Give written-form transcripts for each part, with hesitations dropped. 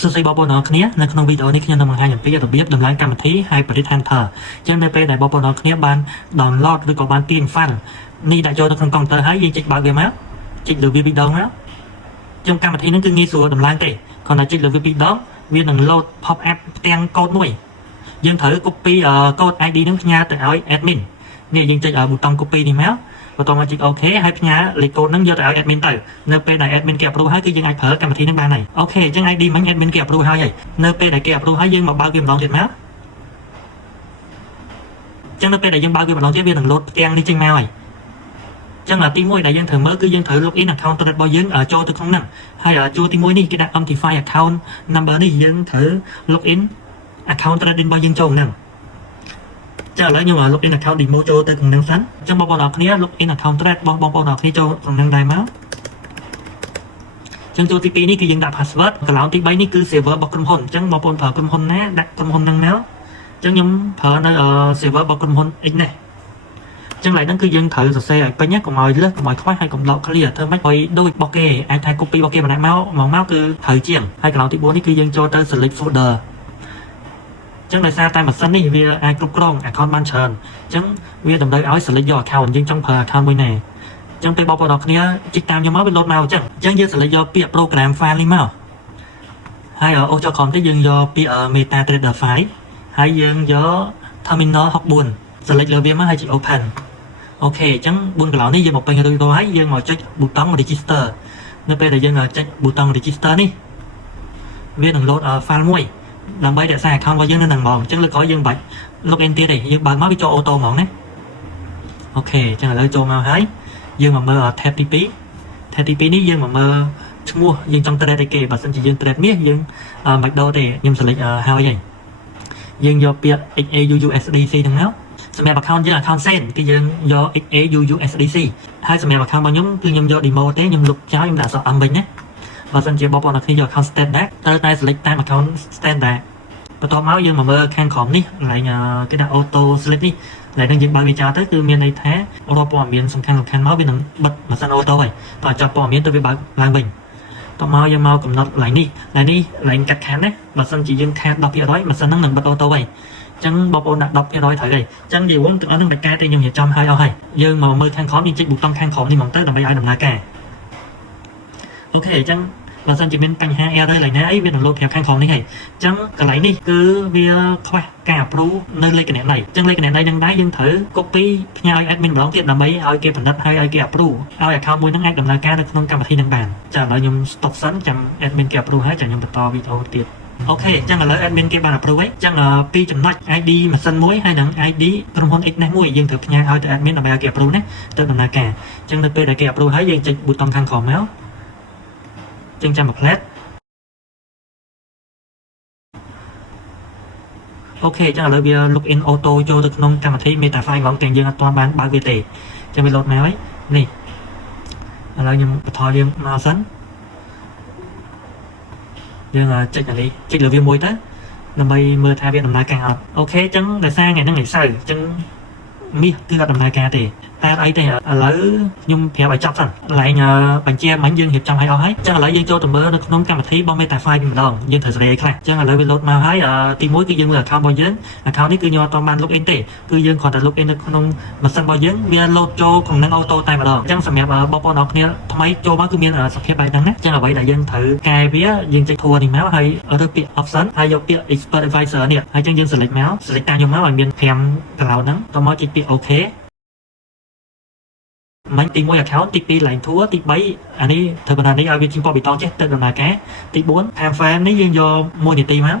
សួស្តីបងប្អូនអរគ្នានៅក្នុងវីដេអូនេះខ្ញុំនឹងបង្ហាញអំពីរបៀបដំឡើងកម្មវិធី Hybrid Hunter អញ្ចឹងនៅពេលដែលបងប្អូនអរគ្នាបាន download ឬក៏បានទាញ file នេះដាក់ចូលទៅក្នុងកុំព្យូទ័រហើយយើងចុចបើកវាមកចុចលើវាពីរដងមកអញ្ចឹងកម្មវិធីហ្នឹងគឺងាយស្រួលដំឡើងទេគ្រាន់តែចុចលើវាពីរដងវានឹង load pop up ផ្ទាំងកូដមួយយើងត្រូវ copy កូដ ID ហ្នឹងផ្ញើទៅឲ្យ admin នេះយើងចុចប៊ូតុង copy នេះមកបន្ទាប់មកចុច OK ហើយផ្ញើលេខកូដហ្នឹងយកទៅឲ្យ admin ទៅនៅពេលដែល admin គេ approve ហើយគឺយើងអាចប្រើកម្មវិធីហ្នឹងបានហើយអូខេអញ្ចឹង ID មិញ admin គេ approve ហើយនៅពេលដែលគេ approve ហើយយើងមកបើកវាម្ដងទៀតមកអញ្ចឹងនៅពេលដែលយើងបើកវាម្ដងទៀតវានឹង load ផ្ទាំងនេះចេញមកហើយអញ្ចឹងទី1ដែលយើងត្រូវមើលគឺយើងត្រូវ login account របស់យើងចូលទៅក្នុងហ្នឹងហើយជួរទី1នេះគេដាក់ Optify account number នេះយើងត្រូវ login account trading របស់យើងចូលហ្នឹងចាឥឡូវខ្ញុំlogin account demo ចូលទៅក្នុងហ្នឹងសិនអញ្ចឹងបងប្អូនអរគ្នា login account trade បងប្អូនអរគ្នាចូលក្នុងហ្នឹងដែរមកអញ្ចឹងចូលទី2នេះគឺយើងដាក់ password កន្លងទី3នេះគឺ server របស់ក្រុមហ៊ុនអញ្ចឹងបងប្អូនប្រើក្រុមហ៊ុនណាដាក់ក្រុមហ៊ុនហ្នឹងមកអញ្ចឹងខ្ញុំប្រើនៅ server របស់ក្រុមហ៊ុន X នេះអញ្ចឹងឡើយហ្នឹងគឺយើងត្រូវសរសេរឲ្យពេញកុំឲ្យលើសកុំឲ្យខ្វះហើយកុំដក clear ធ្វើម៉េចឲ្យដូចរបស់គេអាចថា copy របស់គេបណ្ដាក់មកគឺត្រូវជាងហើយកន្លងទី4នេះគឺយើងចូលទៅ select folderចឹងដោយសារតែម៉ាស៊ីននេះវាអាចគ្រប់គ្រង account បានច្រើនអញ្ចឹងវាតម្រូវឲ្យ select យក account យើងចង់ប្រើ account មួយណាអញ្ចឹងពេលបងប្អូនអរគ្នាជីកតាមខ្ញុំមកវា load មកអញ្ចឹងយើង select យកពាក្យ program file នេះមកហើយអូសចូលក្រុមទៀតយើងយកពាក្យ MetaTrader file ហើយយើងយក terminal 64 select លើវាមកហើយចុច open អូខេអញ្ចឹង4កន្លងនេះយើងមកពេញរួចរាល់ហើយយើងមកចុចប៊ូតុង register នៅពេលដែលយើងចុចប៊ូតុង register នេះវានឹង load file មួយដើម្បីរក្សា account របស់យើងនៅនឹងហ្មងអញ្ចឹងលើក្រោយយើងមិនបាច់ login ទៀតទេយើងបើកមកវាចូលអូតូហ្មងណាអូខេអញ្ចឹងឥឡូវចូលមកហើយយើងមកមើល tab ទី2 tab ទី2នេះយើងមកមើលឈ្មោះយើងចង់ trade អីគេបើសិនជាយើង trade មាសយើងមិនបាច់ដូរទេខ្ញុំ select ហើយយើងយកពាក្យ XAUUSDC ហ្នឹងមកសម្រាប់ account យើង account send គឺយើងយក XAUUSDC ហើយសម្រាប់ account របស់ខ្ញុំគឺខ្ញុំយក demo ទេខ្ញុំលុបចោលខ្ញុំដាក់អក្សរ M វិញណាបើសិនជាបងប្អូនអរគ្នាយក account standard ត្រូវតែ select តាម account standard បន្ទាប់មកយើងមកមើលខាងក្រោមនេះកន្លែងគេដាក់ auto select នេះដែលនឹងយើងបើកវាចោលទៅគឺមានន័យថារាល់ព័ត៌មានសំខាន់មកវានឹងបិទម៉ាស៊ីន auto ហើយតោះចាប់ព័ត៌មានទៅវាបើកឡើងវិញតោះមកយើងមកកំណត់កន្លែងនេះកន្លែងកាត់ខានណាបើសិនជាយើងខាត 10% ម៉ាស៊ីនហ្នឹងនឹងបិទ auto ហើយអញ្ចឹងបងប្អូនដាក់ 10% ត្រូវហើយអញ្ចឹងយល់ទាំងអស់ហ្នឹងតែកែទេខ្ញុំរៀបចំឲ្យអស់ហើយយើងមកមើលខាងក្រោមយើងចុចប៊ូតុងខាងក្រោមនេះហ្មងទៅដើម្បីឲ្យដំណើរការអូខេអញ្ចឹងបើសិនជាមានបញ្ហា error ឡើយណាអីវានឹងលោតប្រាប់ខាងក្រោមនេះហើយអញ្ចឹងកន្លែងនេះគឺវាខ្វះការ approve នៅលេខគណនីអញ្ចឹងលេខគណនីនឹងដែរយើងត្រូវ copy ផ្ញើឲ្យ admin ម្ដងទៀតដើម្បីឲ្យគេពិនិត្យហើយឲ្យគេ approve ឲ្យ account មួយហ្នឹងអាចដំណើរការនៅក្នុងកម្មវិធីហ្នឹងបានចាឥឡូវខ្ញុំ stop សិនចាំ admin គេ approve ហើយចាំខ្ញុំបន្តវីដេអូទៀតអូខេអញ្ចឹងឥឡូវ admin គេបាន approve ហើយអញ្ចឹងពីរចំណុច ID ម៉ាស៊ីនមួយហើយនិង ID ក្រុមហ៊ុន X នេះមួយយើងត្រូវផ្ញើឲ្យទៅ admin ដើម្បីឲ្យគេ approve ណាទៅដំណើរការអញ្ចឹងនៅពេលដែលគេ approve ហើយយើងចុចប៊ូតុងខាងក្រោមមកចឹងចាំមួយផ្លែតអូខេចឹងឥឡូវវា login auto ចូលទៅក្នុងកម្មវិធី MetaFi ហ្មងទាំងយើងអត់ទាន់បានបើកវាទេចឹងវា load មកហើយនេះឥឡូវខ្ញុំបន្ថយវាមកសិនយើងចុចអានេះចុចលើវាមួយទៅដើម្បីមើលថាវាដំណើរការអត់អូខេចឹងដោយសារថ្ងៃហ្នឹងថ្ងៃសៅរ៍ចឹងមាសគឺអត់ដំណើរការទេតែអីទេឥឡូវខ្ញុំប្រាប់ឲ្យចប់សិនកន្លែងបញ្ជាមិញយើងរៀបចំឲ្យអស់ហើយអញ្ចឹងឥឡូវយើងចូលទៅមើលនៅក្នុងកម្មវិធីរបស់ MetaFi ម្ដងយើងត្រូវសេរីខ្លះអញ្ចឹងឥឡូវវា load មកហើយទី1គឺយើងមើល account របស់យើង account នេះគឺខ្ញុំអត់បាន login ទេគឺយើងគ្រាន់តែ login នៅក្នុងម៉ាស៊ីនរបស់យើងវា load ចូលក្នុងនឹង auto តែម្ដងអញ្ចឹងសម្រាប់បងប្អូនអរគ្នាថ្មីចូលមកគឺមានសភាពបែបហ្នឹងណាអញ្ចឹងអ្វីដែលយើងត្រូវកែវាយើងចុចធួនេះមកហើយរើសពាក្យ option ហើយយកពាក្យ expert advisor នេះហើយអញ្ចឹងយើង select មក select តាមខ្ញុំមកឲ្យមាន5កន្លោតហ្នឹងតមកចុចពាក្យ OKមិញទី1 account ទី2 line tour ទី3អានេះធ្វើបណ្ដានេះឲ្យវាជាងពណ៌ប៊ីតុងចេះទៅដំណើរការទី4 time frame នេះយើងយក1នាទីមក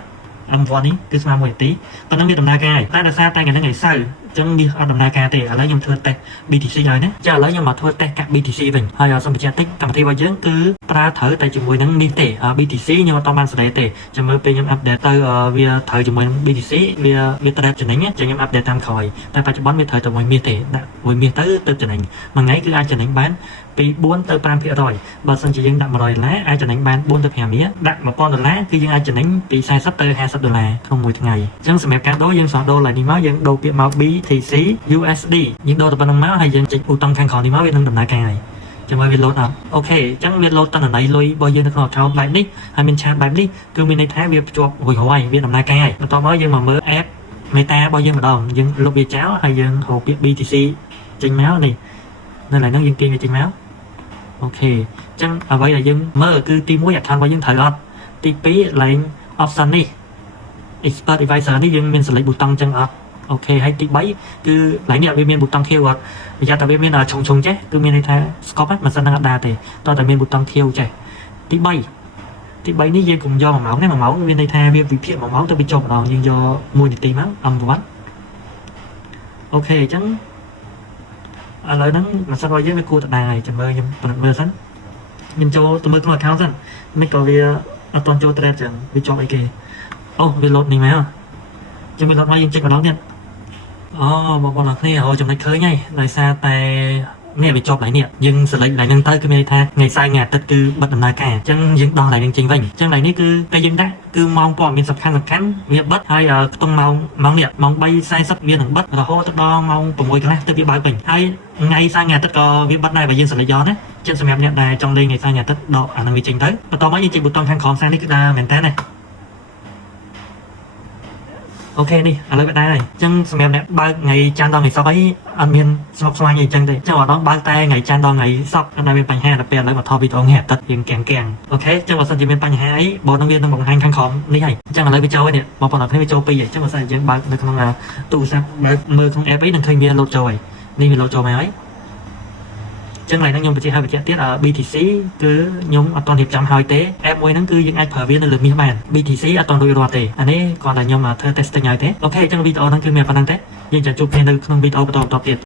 M1 នេះគឺស្មើ1នាទីប៉ុណ្ណឹងវាដំណើរការហើយតែដោយសារតែថ្ងៃហ្នឹងថ្ងៃសៅរ៍អញ្ចឹងវាអត់ដំណើរការទេឥឡូវខ្ញុំធ្វើតេស្ត BTC ហើយណាចាឥឡូវខ្ញុំមកធ្វើតេស្តកាក់ BTC វិញហើយសូមបញ្ជាក់តិចកម្មវិធីរបស់យើងគឺប្រើត្រូវតែជាមួយនឹងនេះទេ BTC ខ្ញុំអត់បានសេរីទេចាំមើលពេលខ្ញុំ update ទៅវាត្រូវជាមួយនឹង BTC វា trade ចំណេញចឹងខ្ញុំ update តាមក្រោយតែបច្ចុប្បន្នវាត្រូវតែមួយមាសទេដាក់មួយមាសទៅចំណេញមួយថ្ងៃគឺអាចចំណេញបានពី4ទៅ5% បើសិនជាយើងដាក់$100អាចចំណេញបាន4ទៅ5មាសដាក់$1000គឺយើងអាចចំណេញពី$40ទៅ$50ក្នុងមួយថ្ងៃអញ្ចឹងសម្រាប់ការដូរយើងសោះដូរឡើយនេះមកយើងដូរពាក្យមក BTC USD យើងដូរទៅប៉ុណ្្នឹងមកហើយយើងចុចប៊ូតុងខាងក្រោមនេះមកវានឹងដំណើរការហើយ ចាំមើលវា load អត់អូខេអញ្ចឹងវា load តន្ន័យលុយរបស់យើងនៅក្នុង account បែបនេះហើយមាន chat បែបនេះគឺមានន័យថាវាភ្ជាប់រួចហើយវាដំណើរការហើយបន្តមកយើងមកមើល app meta របស់យើងម្ដងយើងលុបវាចោលហើយយើងរកពាក្យ BTC ចេញមកនេះនៅឡើយហ្នឹងយើងទាញវាចេញមកអូខេអញ្ចឹងអ្វីដែលយើងមើលគឺទី1 account របស់យើងត្រូវអត់ទី2ឡើង option នេះ expert advisor នេះយើងមាន select ប៊ូតុងអញ្ចឹងអត់អូខេហើយទី3គឺឡើងនេះវាមានប៊ូតុងខៀវអត់ប្រយ័ត្នតែវាមានឆុងចេះគឺមានន័យថា scope ហ្នឹងមិនសិននឹងអត់ដែរទេតោះតែមានប៊ូតុងខៀវចេះទី3នេះយើងកុំយក1ម៉ោងទេ1ម៉ោងមានន័យថាវាវិភាគ1ម៉ោងទៅវាចប់ម្ដងយើងយក1នាទីមកអំប្រវត្តិអូខេអញ្ចឹងឥឡូវហ្នឹងម៉ាស៊ីនរបស់យើងវាគួរតែដែរចាំមើលខ្ញុំប្រឹងមើលសិនខ្ញុំចូលទៅមើលក្នុង account សិនមិនក៏វាអត់តន់ចូល trade ចឹងវាជាប់អីគេអូវា load នេះមកចាំវា load មកយើងចេញម្ដងទៀតអូបងប្អូនអរគ្នារកចំណុចឃើញហើយដោយសារតែនេះវាជាប់ឡើងនេះយើង select ឡើងហ្នឹងទៅគឺមានន័យថាថ្ងៃសៅរ៍ថ្ងៃអាទិត្យគឺបិទដំណើរការអញ្ចឹងយើងដោះឡើងនឹងចេញវិញអញ្ចឹងឡើងនេះគឺពេលយើងដាក់គឺម៉ោងព័ត៌មានសំខាន់វាបិទហើយខ្ទង់ម៉ោងនេះម៉ោង 3:40 វានឹងបិទរហូតដល់ម៉ោង 6 កន្លះទៅវាបើកវិញហើយថ្ងៃសៅរ៍ថ្ងៃអាទិត្យក៏វាបិទដែរបើយើង select យកណាចឹងសម្រាប់អ្នកដែលចង់លេងថ្ងៃសៅរ៍ថ្ងៃអាទិត្យដកអានឹងវាចេញទៅបន្តមកយើងចុចប៊ូតុងខាងក្រោមខាងនេះគឺដើរមែនតើណាអូខេនេះឥឡូវវាដែរហើយអញ្ចឹងសម្រាប់អ្នកបើកថ្ងៃច័ន្ទដល់ថ្ងៃសុក្រអីអត់មានស្មុគស្មាញអីចឹងទេអញ្ចឹងអត់បើកតែថ្ងៃច័ន្ទដល់ថ្ងៃសុក្រអត់មានបញ្ហាដល់ពេលឥឡូវមកថតវីដេអូថ្ងៃអាទិត្យយើងកាំងអូខេអញ្ចឹងបើសិនជាមានបញ្ហាអីបងនឹងវានឹងបង្ហាញខាងក្រោមនេះហើយអញ្ចឹងឥឡូវវាចូលហើយនេះបងប្អូនអរគ្នាវាចូល2ហើយអញ្ចឹងបើសិនជាយើងបើកនៅក្នុងទូរស័ព្ទបើកមើលក្នុង app អីនឹងឃើញវា load ចូលហើយនេះវា load ចូលមកហើយចឹងឡើយហ្នឹងខ្ញុំបញ្ជាក់ឲ្យបញ្ជាក់ទៀតBTC គឺខ្ញុំអត់ទាន់រៀបចំឲ្យទេ app មួយហ្នឹងគឺយើងអាចប្រើវានៅលើមាសបាន BTC អត់ទាន់រួចរាល់ទេអានេះគ្រាន់តែខ្ញុំធ្វើ testing ឲ្យទេអូខេអញ្ចឹងវីដេអូហ្នឹងគឺមានប៉ុណ្្នឹងទេយើងចាំជួបគ្នានៅក្នុងវីដេអូបន្តទៀត